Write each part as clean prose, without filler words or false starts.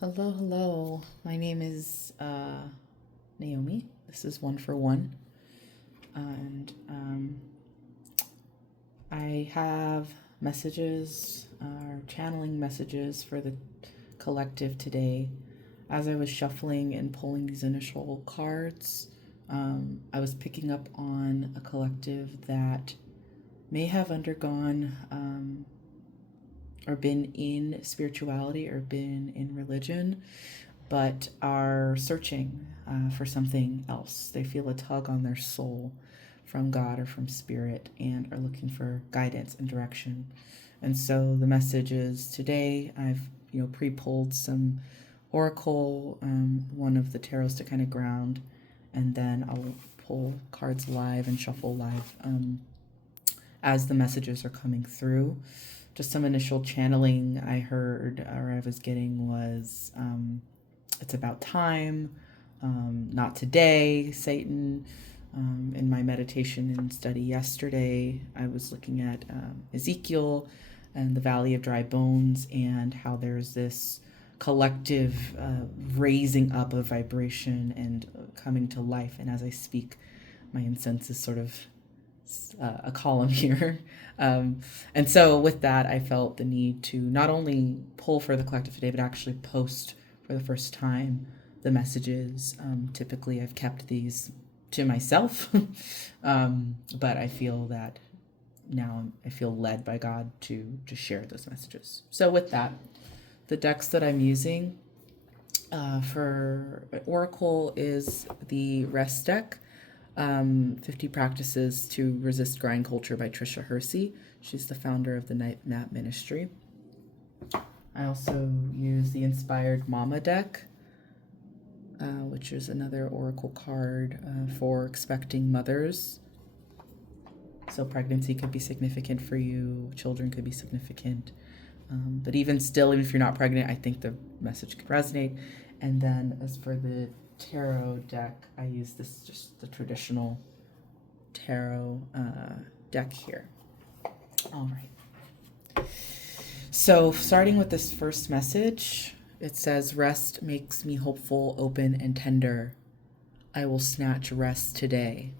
Hello, hello. My name is Naomi. This is One for One. And I have messages, channeling messages for the collective today. As I was shuffling and pulling these initial cards, I was picking up on a collective that may have undergone or been in spirituality or been in religion, but are searching for something else. They feel a tug on their soul from God or from spirit and are looking for guidance and direction. And so the message is today I've pre-pulled some oracle, one of the tarots to kind of ground, and then I'll pull cards live and shuffle live as the messages are coming through. Just some initial channeling I heard or I was getting was it's about time, not today, Satan. In my meditation and study yesterday, I was looking at Ezekiel and the Valley of Dry Bones and how there's this collective raising up of vibration and coming to life. And as I speak, my incense is sort of a column here. And so with that, I felt the need to not only pull for the collective today, but actually post for the first time the messages. Typically, I've kept these to myself, but I feel that now I feel led by God to share those messages. So with that, the decks that I'm using for Oracle is the Rest deck. 50 Practices to Resist Grind Culture by Trisha Hersey. She's the founder of the Night Map Ministry. I also use the Inspired Mama deck, which is another oracle card for expecting mothers. So pregnancy could be significant for you, children could be significant. But even still, even if you're not pregnant, I think the message could resonate. And then as for the tarot deck, I use this just the traditional tarot deck here. All right. So starting with this first message, it says, rest makes me hopeful, open, and tender. I will snatch rest today.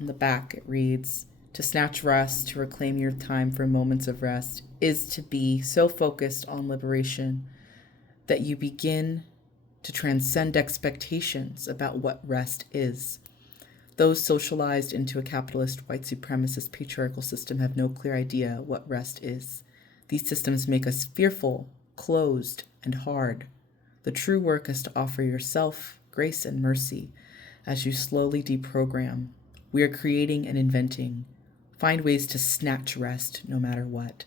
On the back, it reads, to snatch rest, to reclaim your time for moments of rest, is to be so focused on liberation that you begin to transcend expectations about what rest is. Those socialized into a capitalist, white supremacist, patriarchal system have no clear idea what rest is. These systems make us fearful, closed, and hard. The true work is to offer yourself grace and mercy as you slowly deprogram. We are creating and inventing. Find ways to snatch rest no matter what.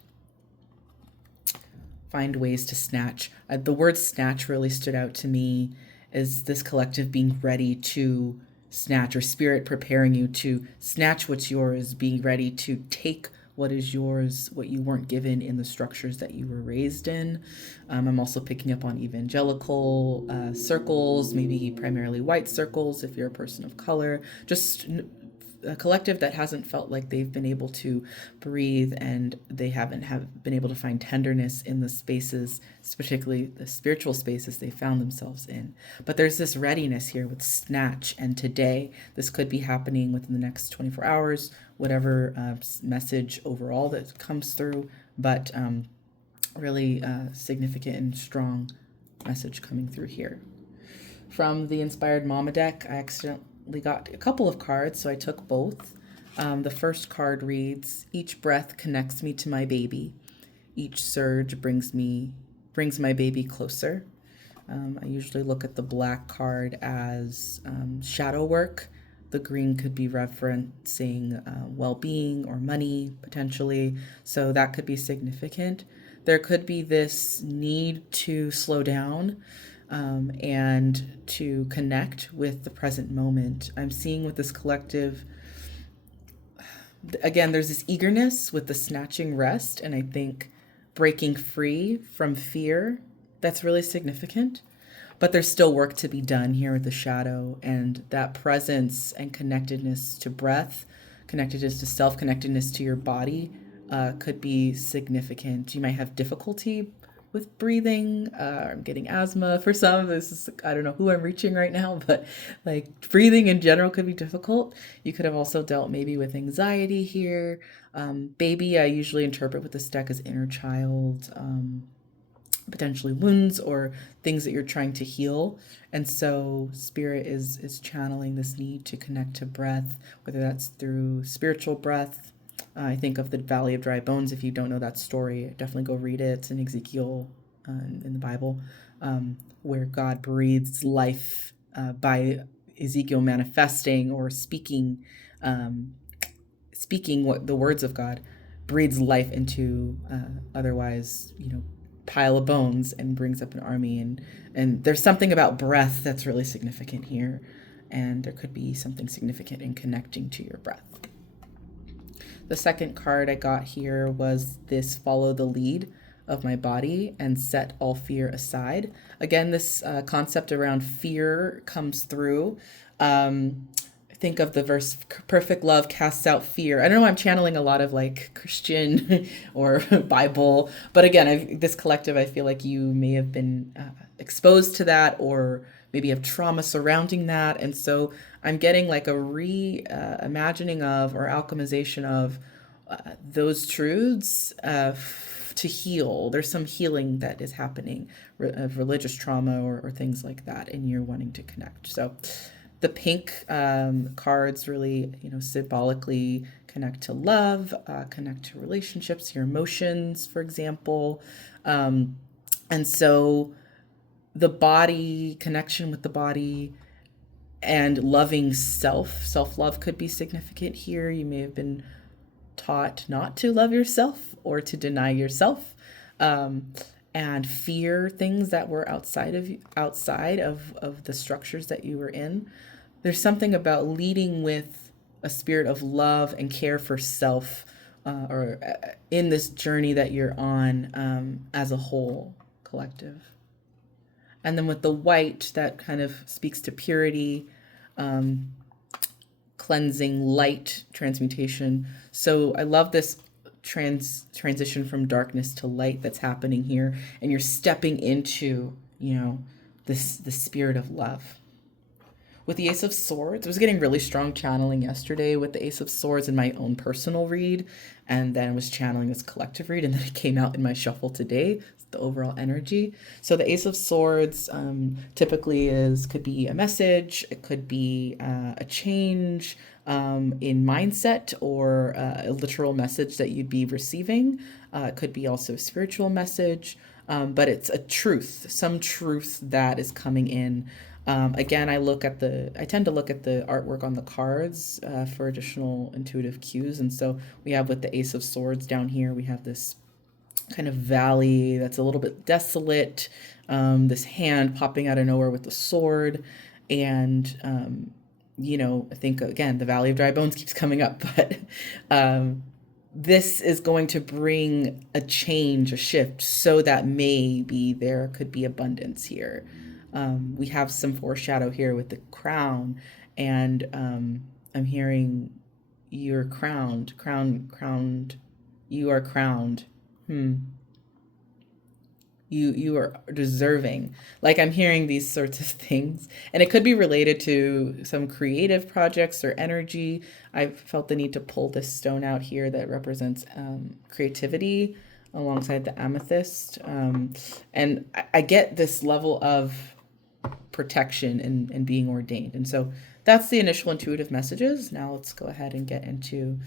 Find ways to snatch. The word snatch really stood out to me as this collective being ready to snatch, or spirit preparing you to snatch what's yours, being ready to take what is yours, what you weren't given in the structures that you were raised in. I'm also picking up on evangelical circles, maybe primarily white circles if you're a person of color, just a collective that hasn't felt like they've been able to breathe, and they haven't have been able to find tenderness in the spaces, particularly the spiritual spaces they found themselves in. But there's this readiness here with snatch, and today this could be happening within the next 24 hours, whatever message overall that comes through, but really significant and strong message coming through here. From the Inspired Mama deck, I accidentally got a couple of cards, so I took both. The first card reads, each breath connects me to my baby. Each surge brings my baby closer. I usually look at the black card as shadow work. The green could be referencing well-being or money, potentially. So that could be significant. There could be this need to slow down and to connect with the present moment. I'm seeing with this collective, again, there's this eagerness with the snatching rest, and I think breaking free from fear, that's really significant. But there's still work to be done here with the shadow, and that presence and connectedness to breath, connectedness to self, connectedness to your body could be significant. You might have difficulty with breathing. I'm getting asthma for some. This is, I don't know who I'm reaching right now, but like breathing in general could be difficult. You could have also dealt maybe with anxiety here. Baby, I usually interpret with this deck as inner child, potentially wounds or things that you're trying to heal. And so spirit is channeling this need to connect to breath, whether that's through spiritual breath. I think of the Valley of Dry Bones. If you don't know that story, definitely go read it. It's in Ezekiel, in the Bible, where God breathes life by Ezekiel manifesting or speaking what the words of God, breathes life into otherwise, pile of bones, and brings up an army. And there's something about breath that's really significant here, and there could be something significant in connecting to your breath. The second card I got here was this follow the lead of my body and set all fear aside. Again, this concept around fear comes through. Think of the verse, perfect love casts out fear. I don't know, I'm channeling a lot of like Christian or Bible, but again, this collective, I feel like you may have been exposed to that, or maybe have trauma surrounding that. And so I'm getting like a reimagining of, or alchemization of those truths to heal. There's some healing that is happening of religious trauma or things like that, and you're wanting to connect. So the pink cards really, symbolically connect to love, connect to relationships, your emotions, for example. And so the body, connection with the body, and loving self-love could be significant here. You may have been taught not to love yourself or to deny yourself. And fear things that were outside of the structures that you were in. There's something about leading with a spirit of love and care for self, or in this journey that you're on, as a whole collective. And then with the white, that kind of speaks to purity, cleansing, light, transmutation. So I love this transition from darkness to light that's happening here, and you're stepping into, the spirit of love. With the Ace of Swords, I was getting really strong channeling yesterday with the Ace of Swords in my own personal read, and then I was channeling this collective read, and then it came out in my shuffle today, the overall energy. So the Ace of Swords typically could be a message, it could be a change in mindset, or a literal message that you'd be receiving. It could be also a spiritual message, but it's a truth, some truth that is coming in. Again, I tend to look at the artwork on the cards for additional intuitive cues. And so we have, with the Ace of Swords down here, we have this kind of valley that's a little bit desolate, this hand popping out of nowhere with the sword. And, I think, again, the Valley of Dry Bones keeps coming up, but this is going to bring a change, a shift, so that maybe there could be abundance here. We have some foreshadow here with the crown, and I'm hearing you're crowned, you are crowned. You are deserving. Like, I'm hearing these sorts of things, and it could be related to some creative projects or energy. I felt the need to pull this stone out here that represents creativity alongside the amethyst. And I get this level of protection and being ordained. And so that's the initial intuitive messages. Now let's go ahead and get into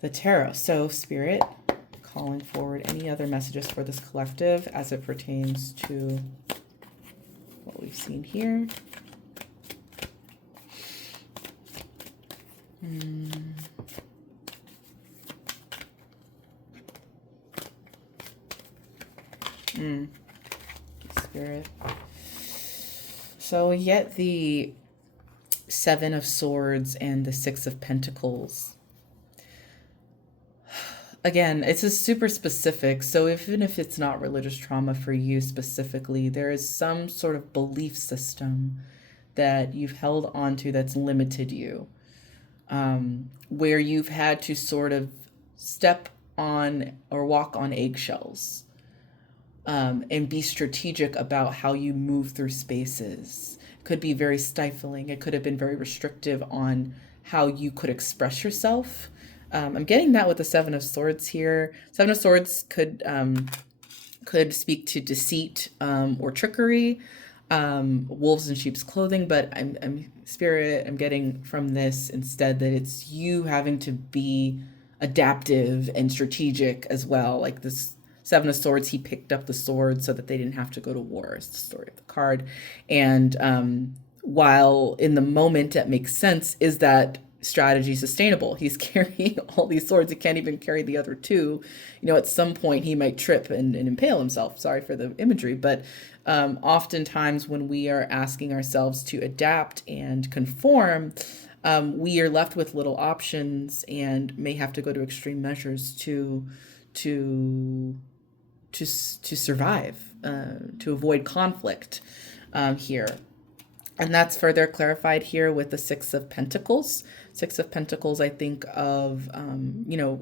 the tarot. So Spirit, calling forward any other messages for this collective as it pertains to what we've seen here. Spirit. So we get the Seven of Swords and the Six of Pentacles. Again, it's a super specific. So even if it's not religious trauma for you specifically, there is some sort of belief system that you've held onto that's limited you, where you've had to sort of step on or walk on eggshells. and be strategic about how you move through spaces. It could be very stifling. It could have been very restrictive on how you could express yourself. I'm getting that with the Seven of Swords here. Seven of Swords could speak to deceit or trickery, wolves in sheep's clothing, but I'm getting from this instead that it's you having to be adaptive and strategic as well. Like this Seven of Swords, he picked up the sword so that they didn't have to go to war. It's the story of the card. And while in the moment it makes sense, is that strategy sustainable? He's carrying all these swords. He can't even carry the other two. At some point he might trip and impale himself. Sorry for the imagery, but oftentimes when we are asking ourselves to adapt and conform, we are left with little options and may have to go to extreme measures to survive, to avoid conflict here. And that's further clarified here with the Six of Pentacles. Six of Pentacles, I think of,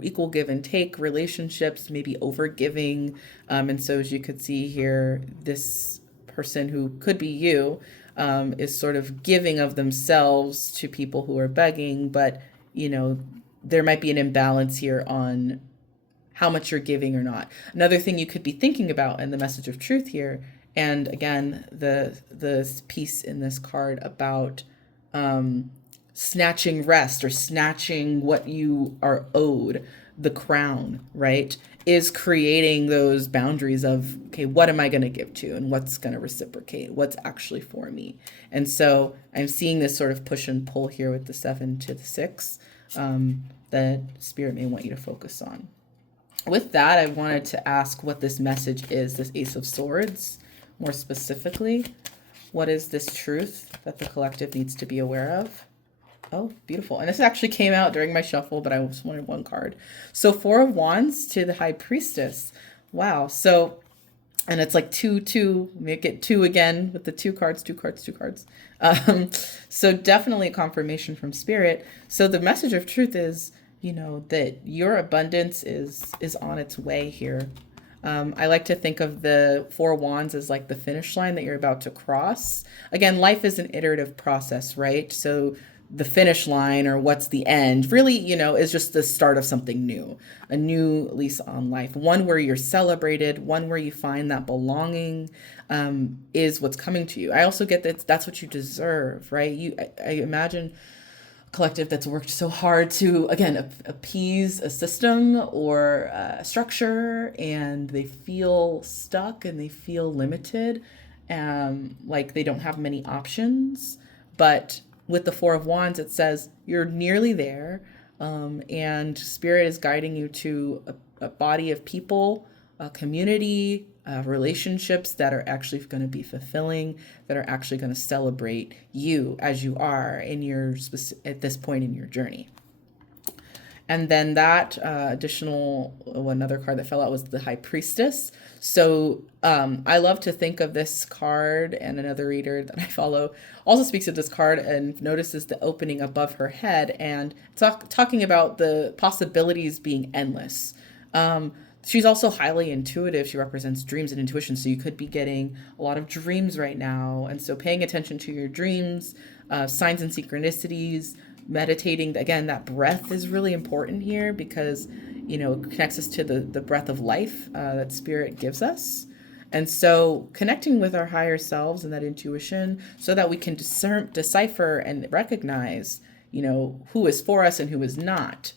equal give and take relationships, maybe over giving. And so as you could see here, this person who could be you is sort of giving of themselves to people who are begging. But, there might be an imbalance here on how much you're giving or not. Another thing you could be thinking about in the message of truth here, and again, the piece in this card about snatching rest or snatching what you are owed, the crown, right, is creating those boundaries of, okay, what am I going to give to and what's going to reciprocate, what's actually for me. And so I'm seeing this sort of push and pull here with the 7 to the 6 that Spirit may want you to focus on. With that, I wanted to ask what this message is, this Ace of Swords. More specifically, what is this truth that the collective needs to be aware of? Oh, beautiful. And this actually came out during my shuffle, but I just wanted one card. So 4 of Wands to the High Priestess. Wow. So, and it's like 2. Make it 2 again with the 2 cards. So definitely a confirmation from Spirit. So the message of truth is, that your abundance is on its way here. I like to think of the 4 Wands as like the finish line that you're about to cross. Again, life is an iterative process, right? So the finish line, or what's the end, really, is just the start of something new, a new lease on life, one where you're celebrated, one where you find that belonging is what's coming to you. I also get that that's what you deserve, right? I imagine collective that's worked so hard to, again, appease a system or a structure, and they feel stuck and they feel limited, like they don't have many options. But with the 4 of Wands, it says you're nearly there, and Spirit is guiding you to a body of people, a community, relationships that are actually going to be fulfilling, that are actually going to celebrate you as you are in your at this point in your journey. And then that another card that fell out was the High Priestess. So I love to think of this card, and another reader that I follow also speaks of this card and notices the opening above her head, and talking about the possibilities being endless. She's also highly intuitive. She represents dreams and intuition. So you could be getting a lot of dreams right now. And so paying attention to your dreams, signs and synchronicities, meditating. Again, that breath is really important here because, it connects us to the breath of life that Spirit gives us. And so connecting with our higher selves and that intuition so that we can decipher and recognize, who is for us and who is not.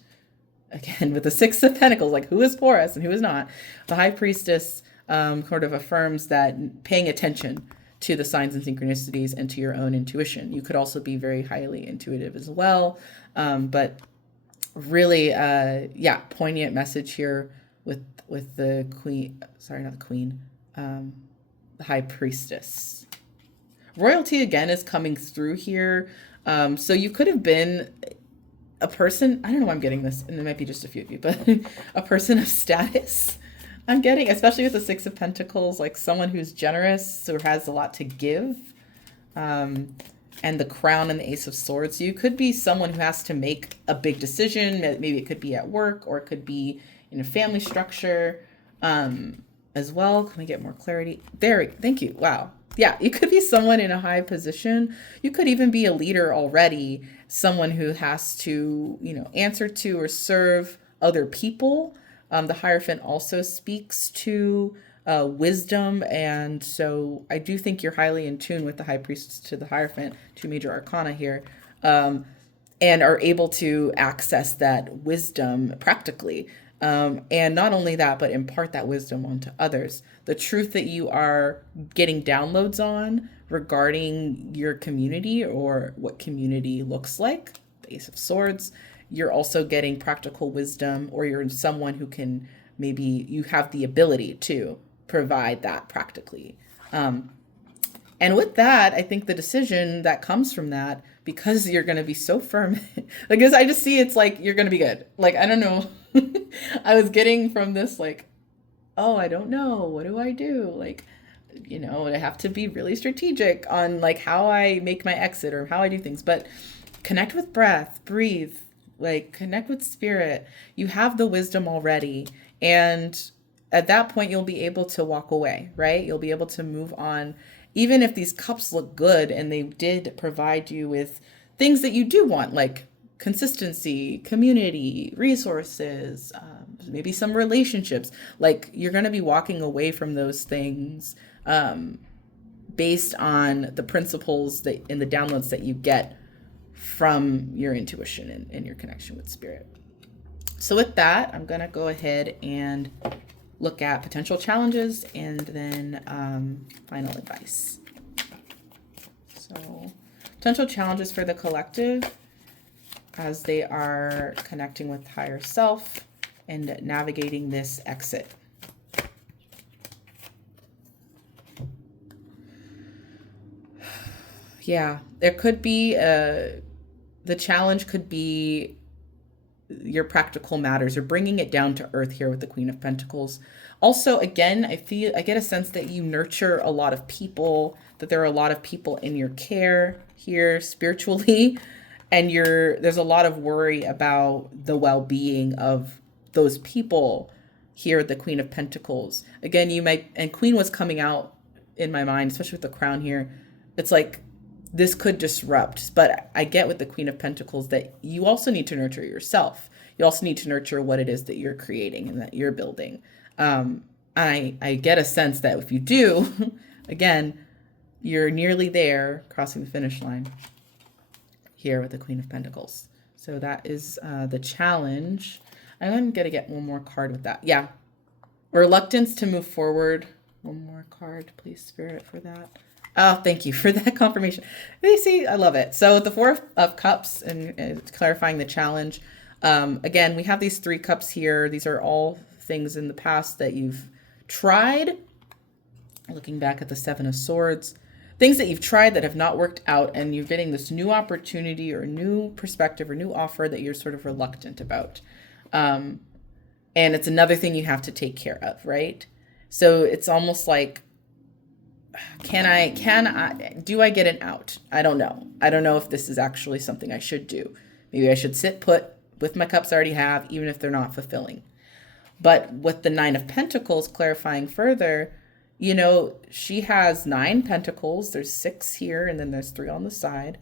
Again, with the 6 of Pentacles, like who is for us and who is not. The High Priestess sort of affirms that paying attention to the signs and synchronicities and to your own intuition. You could also be very highly intuitive as well. But really, poignant message here with the Queen, sorry, not the Queen, the High Priestess. Royalty, again, is coming through here. So you could have been a person, I don't know why I'm getting this, and there might be just a few of you, but a person of status, I'm getting, especially with the 6 of Pentacles, like someone who's generous or has a lot to give, and the Crown and the Ace of Swords. You could be someone who has to make a big decision. Maybe it could be at work, or it could be in a family structure. as well. Can we get more clarity? There, thank you. Wow. Yeah, you could be someone in a high position. You could even be a leader already, someone who has to, answer to or serve other people. The Hierophant also speaks to wisdom. And so I do think you're highly in tune with the High Priest to the Hierophant, two major arcana here, and are able to access that wisdom practically. And not only that, but impart that wisdom onto others. The truth that you are getting downloads on regarding your community or what community looks like, the Ace of Swords, you're also getting practical wisdom, or you're someone who can, maybe you have the ability to provide that practically. And with that, I think the decision that comes from that, because you're going to be so firm, because I just see it's like you're going to be good. Like, I don't know. I was getting from this, like, oh, I don't know. What do I do? Like, I have to be really strategic on like how I make my exit or how I do things. But connect with breath, breathe, like connect with spirit. You have the wisdom already. And at that point, you'll be able to walk away, right? You'll be able to move on. Even if these cups look good and they did provide you with things that you do want, like consistency, community, resources, maybe some relationships, like you're going to be walking away from those things based on the principles that in the downloads that you get from your intuition and your connection with spirit. So with that, I'm going to go ahead and look at potential challenges and then final advice. So potential challenges for the collective as they are connecting with higher self and navigating this exit. Yeah, there could be the challenge could be your practical matters or bringing it down to earth here with the Queen of Pentacles. Also, again, I get a sense that you nurture a lot of people, that there are a lot of people in your care here spiritually, and there's a lot of worry about the well-being of those people here at the Queen of Pentacles. Again, and Queen was coming out in my mind, especially with the crown here. It's like this could disrupt, but I get with the Queen of Pentacles that you also need to nurture yourself. You also need to nurture what it is that you're creating and that you're building. I get a sense that if you do, again, you're nearly there, crossing the finish line here with the Queen of Pentacles. So that is the challenge. I'm going to get one more card with that. Yeah. Reluctance to move forward. One more card, please, Spirit, for that. Oh, thank you for that confirmation. You see, I love it. So the Four of Cups and clarifying the challenge. Again, we have these 3 cups here. These are all things in the past that you've tried. Looking back at the 7 of Swords. Things that you've tried that have not worked out, and you're getting this new opportunity or new perspective or new offer that you're sort of reluctant about. And it's another thing you have to take care of, right? So it's almost like, do I get an out? I don't know. I don't know if this is actually something I should do. Maybe I should sit put with my cups I already have, even if they're not fulfilling. But with the 9 of Pentacles, clarifying further, she has 9 pentacles. There's 6 here, and then there's 3 on the side.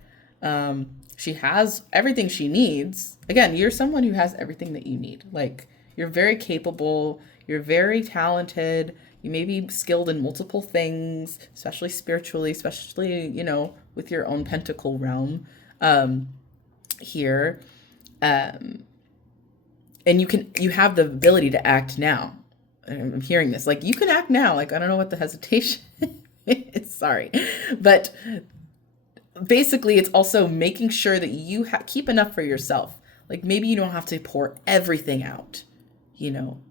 She has everything she needs. Again, you're someone who has everything that you need. Like, you're very capable. You're very talented. You may be skilled in multiple things, especially spiritually, especially, with your own pentacle realm here. And you have the ability to act now. I'm hearing this. Like, you can act now. Like, I don't know what the hesitation is. Sorry. But basically, it's also making sure that you keep enough for yourself. Like, maybe you don't have to pour everything out,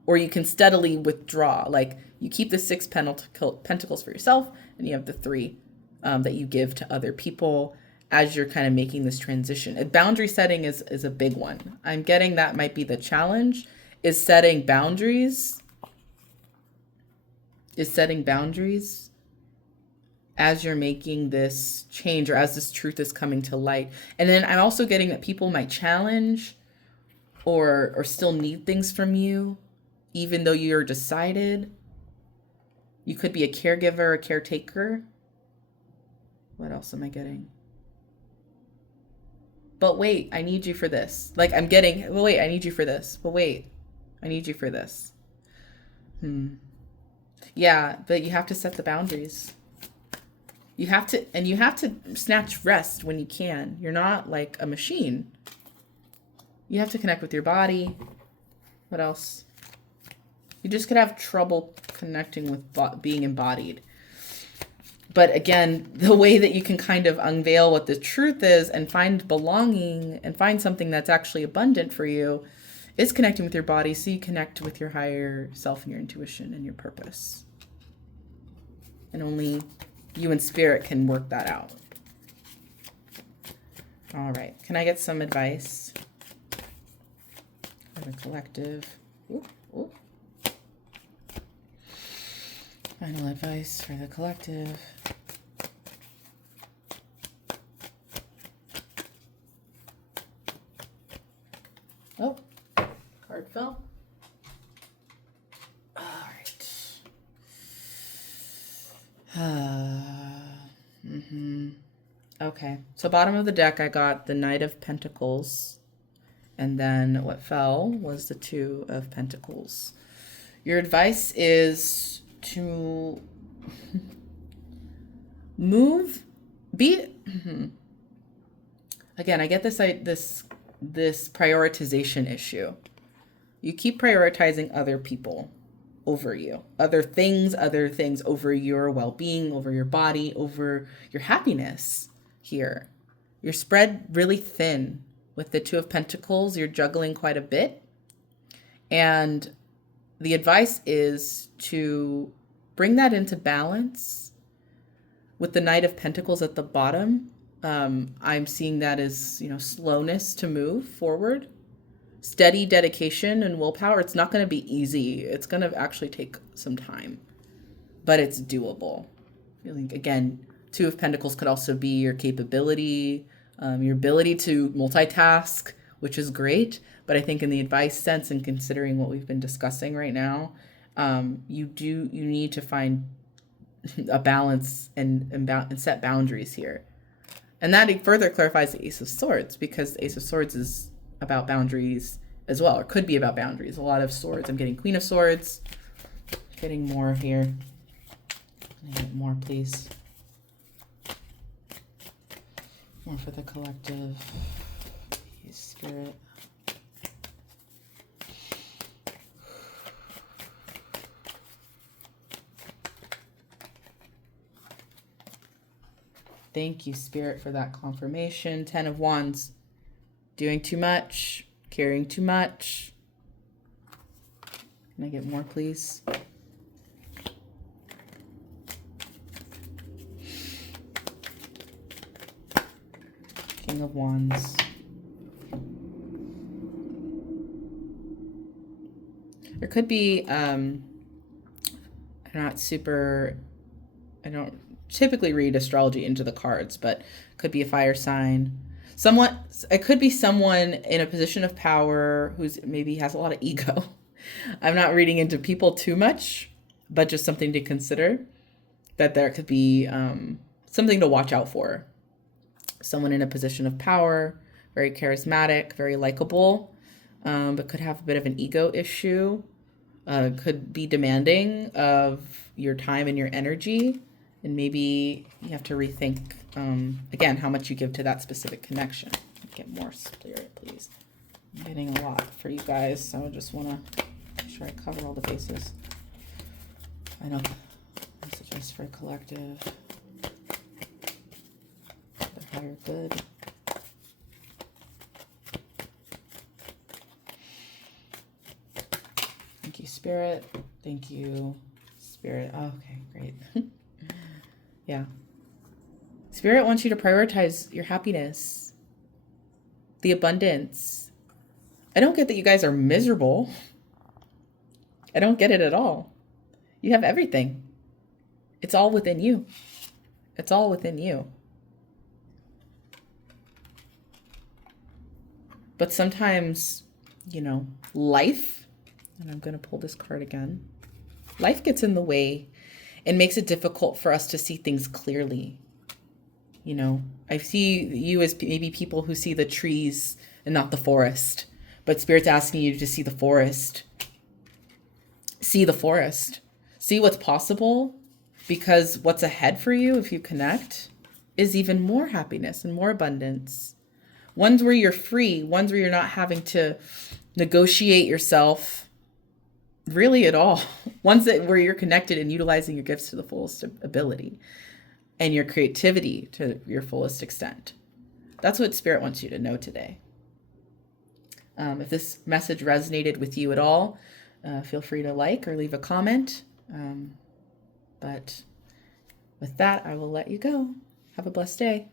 or you can steadily withdraw. Like, you keep the 6 pentacles for yourself, and you have the 3 that you give to other people as you're kind of making this transition. A boundary setting is a big one. I'm getting that might be the challenge, is setting boundaries. As you're making this change or as this truth is coming to light. And then I'm also getting that people might challenge or still need things from you, even though you're decided. You could be a caregiver, a caretaker. What else am I getting? But wait, I need you for this. Like I'm getting, well, wait, I need you for this. But wait, I need you for this. Yeah, but you have to set the boundaries. You have to snatch rest when you can. You're not like a machine. You have to connect with your body. What else? You just could have trouble connecting with being embodied. But again, the way that you can kind of unveil what the truth is and find belonging and find something that's actually abundant for you is connecting with your body, so you connect with your higher self and your intuition and your purpose. And only you and spirit can work that out. All right. Can I get some advice for the collective? Ooh, ooh. Final advice for the collective. Oh, card fell. All right. Okay, so bottom of the deck, I got the Knight of Pentacles. And then what fell was the Two of Pentacles. Your advice is to move, again, I get this prioritization issue. You keep prioritizing other people over you, other things over your well-being, over your body, over your happiness here. You're spread really thin with the Two of Pentacles. You're juggling quite a bit. And the advice is to bring that into balance. With the Knight of Pentacles at the bottom, I'm seeing that as, slowness to move forward. Steady dedication and willpower. It's not going to be easy. It's going to actually take some time, but it's doable. Feeling, again, Two of Pentacles could also be your capability, your ability to multitask, which is great. But I think in the advice sense and considering what we've been discussing right now, you need to find a balance and set boundaries here. And that further clarifies the Ace of Swords, because the Ace of Swords is about boundaries as well, or could be about boundaries. A lot of swords. I'm getting Queen of Swords. Getting more here. Can I get more, please? More for the collective. Please, Spirit. Thank you, Spirit, for that confirmation. 10 of Wands. Doing too much. Carrying too much. Can I get more, please? King of Wands. There could be, I don't typically read astrology into the cards, but could be a fire sign. It could be someone in a position of power who's maybe has a lot of ego. I'm not reading into people too much, but just something to consider, that there could be something to watch out for. Someone in a position of power, very charismatic, very likable, but could have a bit of an ego issue, could be demanding of your time and your energy. And maybe you have to rethink, again, how much you give to that specific connection. Get more, Spirit, please. I'm getting a lot for you guys, so I just want to make sure I cover all the bases. I know messages for collective. The higher good. Thank you, Spirit. Thank you, Spirit. Oh, okay, great. Yeah. Spirit wants you to prioritize your happiness, the abundance. I don't get that you guys are miserable. I don't get it at all. You have everything. It's all within you. It's all within you. But sometimes, life, and I'm going to pull this card again, life gets in the way. It makes it difficult for us to see things clearly. You know, I see you as maybe people who see the trees and not the forest, but Spirit's asking you to see the forest. See the forest. See what's possible, because what's ahead for you if you connect is even more happiness and more abundance. Ones where you're free, ones where you're not having to negotiate yourself really at all. Ones that where you're connected and utilizing your gifts to the fullest ability and your creativity to your fullest extent. That's what Spirit wants you to know today. If this message resonated with you at all, feel free to like or leave a comment. But with that, I will let you go. Have a blessed day.